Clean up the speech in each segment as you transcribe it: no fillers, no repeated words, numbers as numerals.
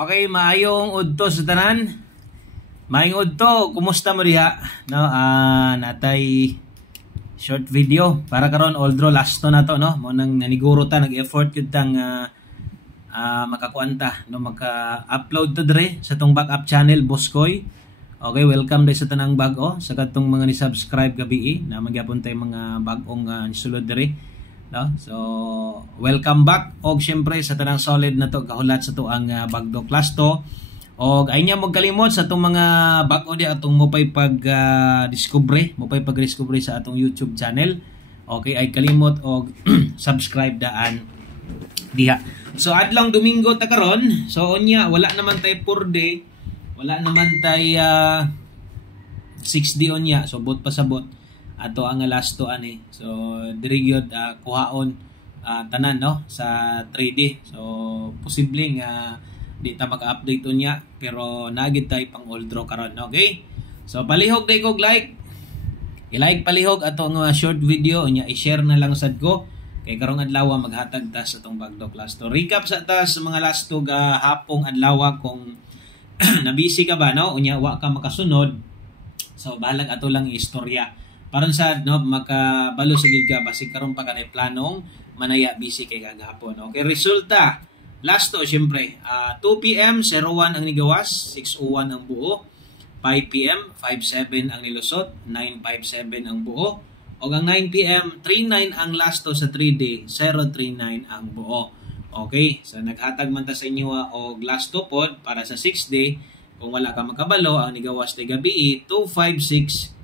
Okay, maayong udto sa tanan. Maayong udto, kumusta mo diha? No, natay short video para karon although last to na to, no. Mo nang naniguro ta, nag-effort gyud tang makakuanta, no, maka-upload to dire sa tong backup channel Boskoy. Okay, welcome dai sa tanang bag-o sa katong mga ni-subscribe gabi na magyapon tay mga bag-ong sulod dire. No? So, welcome back og syempre sa tanang solid na to kahulat sa to ang Bagdo class to. Og ay niya magkalimot sa tong mga bag-o di atong mo pay pag-discovery, sa atong YouTube channel. Okay, ay kalimot og subscribe daan diha. So adlong Domingo ta karon. So unya wala naman tay 4D. Wala naman tay 6D unya. So bot pa sa bot ato ang last to ani. So diri gyud kuhaon tanan no sa 3D. So posible nga di ta maka-update unya pero nagid tay pang old draw karon, okay? So palihog day kog like. I-like palihog ato ang short video unya i-share na lang sad ko kay karong adlaw maghatag ta sa atong Bagdo class to. Recap sa ta sa mga last to hapong adlaw kung na-busy ka ba no unya wa ka makasunod. So balag ato lang istorya. Paron sa no makabalo sa gid ka basi karon pa kanay planong manaya busy kay kagahapon. Okay, resulta last to syempre 2 PM 01 ang nigawas, 6:01 ang buo, 5 PM 5:07 ang nilusot, 9:57 ang buo, og ang 9 PM 3:09 ang last to sa 3D, 0:39 ang buo. Okay, so naghatag man ta sa inyo og last to pod para sa 6 day. Kung wala ka makabalo ang nigawas tay gabi 256893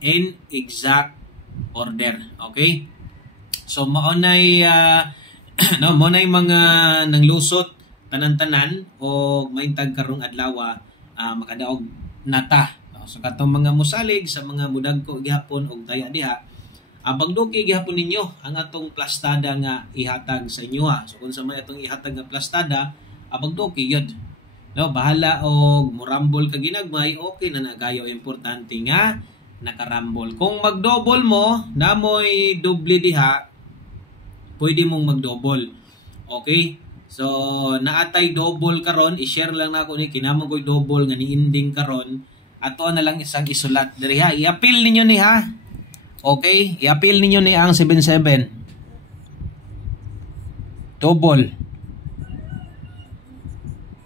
in exact order. Okay? So maunay no, maunay mga nanglusot tanan-tanan o maintag karong adlaw makadaog nata. So katong mga musalig sa mga mudagko gihapon og daya diha, Bagdoki gihapon ninyo ang atong plastada nga ihatag sa inyo ha. So kung sa may atong ihatag nga plastada, Bagdoki yun. No, bahala og murambol ka ginagmay, okay na nagayo, importante nga nakarambol. Kung magdouble mo, namoy doble diha, pwede mong magdouble. Okay? So naatay double karon, i-share lang nako ni kinamagoy double nga niinding karon. Ato na lang isang isulat diri ha. I-appeal ninyo ni ha. Okay, i-appeal ninyo ni ang 77. Double.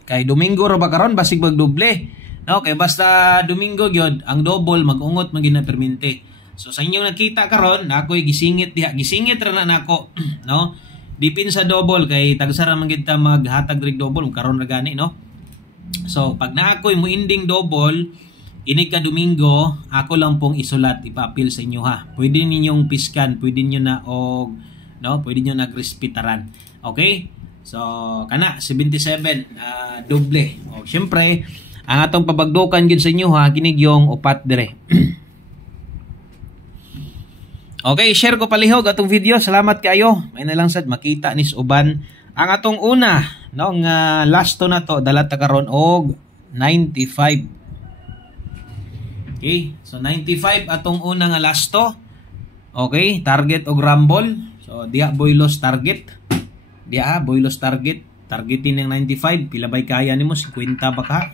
Kay Domingo ra ba karon basig magdoble. Okay, basta Domingo gyud ang double magungot magina permente. So sa inyong nakita karon, ako'y gisingit diha. Gisingit ra na nako, no? Dipin sa double kay tagsara man gid ta maghatag rig double karon ra gani, no? So pag na ako'y mo ending double ini ka Domingo, ako lang pong isulat, ipa-appeal sa inyo ha. Pwede ninyong piskan, pwede niyo na og no, pwede niyo nagrespetaran. Okay? So, kana 77 doble. O syempre, ang atong pabagdukan gyud sa inyo ha, kinig yung upat dire. Okay, share ko palihog atong video. Salamat kayo. May na lang sad makita nis uban ang atong una, no, nga last to na to dala ta karon og 95. Okay, so 95 atong una nga last to. Okay, target og rumble. So diha boylos target. Diha boylos target. Targetin ng 95, pila bay kaya nimo? 50 ba ka?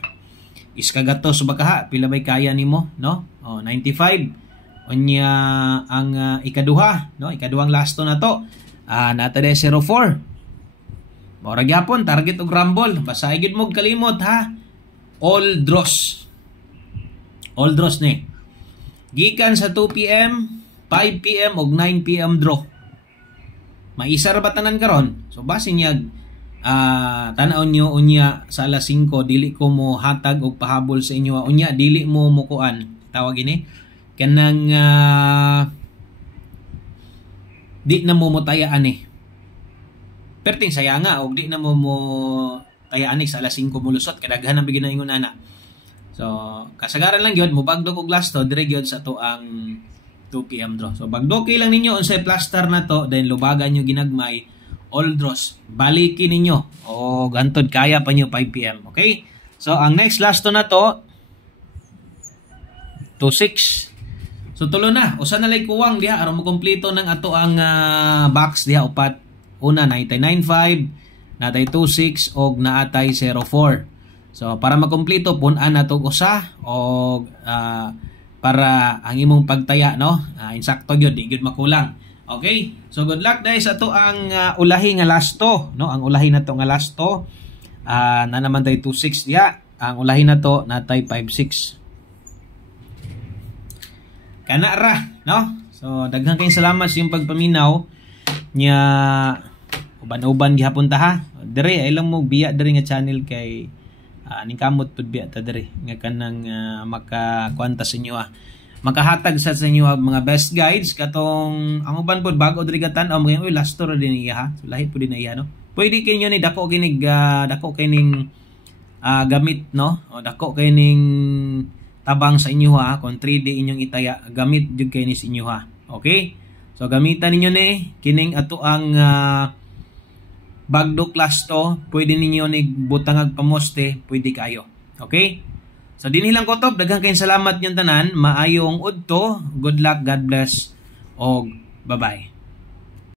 Iskagatos ba ka? Pila bay kaya nimo, no? Oh, 95. Unya ang ikaduha, no? Ikaduhang last to na to. Nata de 04. Mora gyapon target og rumble. Basta igid mo kalimot ha. All draws. All draws ni. Gikan sa 2 PM, 5 PM og 9 PM draw. Maisa ra ba tanan karon? So base niya tan-aw nyo unya sa alas 5 dili ko mo hatag og pahabol sa inyo. Unya dili mo mukuan. Tawag ini kanang di na mo motayaan ni. Perting saya nga og di na mo tayaan ni sa alas 5 mulusot kadaghan ang bigyan ingon ana. So, kasagaran lang yun, mubagdok og last to, dire yun sa to ang 2 PM draw. So, bagdoki lang ninyo unsay plaster na to, then lubagan nyo ginagmay, all draws. Balikin ninyo, o gantod kaya pa nyo 5 PM, okay? So, ang next last to na to, 2-6. So, tulo na, usa na lay kuwang diha, aron mo kompleto ng ato ang box diha, upat. Una, 99.5, natay 26 og naatay 04. So para makumpleto pun-an nato usa og para ang imong pagtaya no insakto gyud di gyud makulang. Okay? So good luck guys sa to ang ulahi nga lasto no. Ang ulahi nato nga lasto na naman tay 26 diha. Ang ulahi nato natay 56. Kana ra no. So daghang kayong salamat sa iyong pagpaminaw nya uban-uban gihapon ta ha. Dire ay lang mo biya dire nga channel kay ning kamot pud biya ta dire nga kanang makakuanta sa inyo makahatag sa inyo mga best guides katong ang uban pud bago diri gatan-aw mga uy last ra din iya ha. So lahi pud din iya no. Pwede kinyo ni dako kinig kining gamit no o dako kining tabang sa inyo ha kung 3D inyong itaya gamit jud kay ni sa inyo ha. Okay? So gamitan ninyo ni kining ato ang bagdo class to, pwede ninyo ni butangag pamoste, pwede kayo. Okay? So dinhi lang kutob, daghang kayong salamat yung tanan, maayong udto, good luck, God bless, og bye-bye.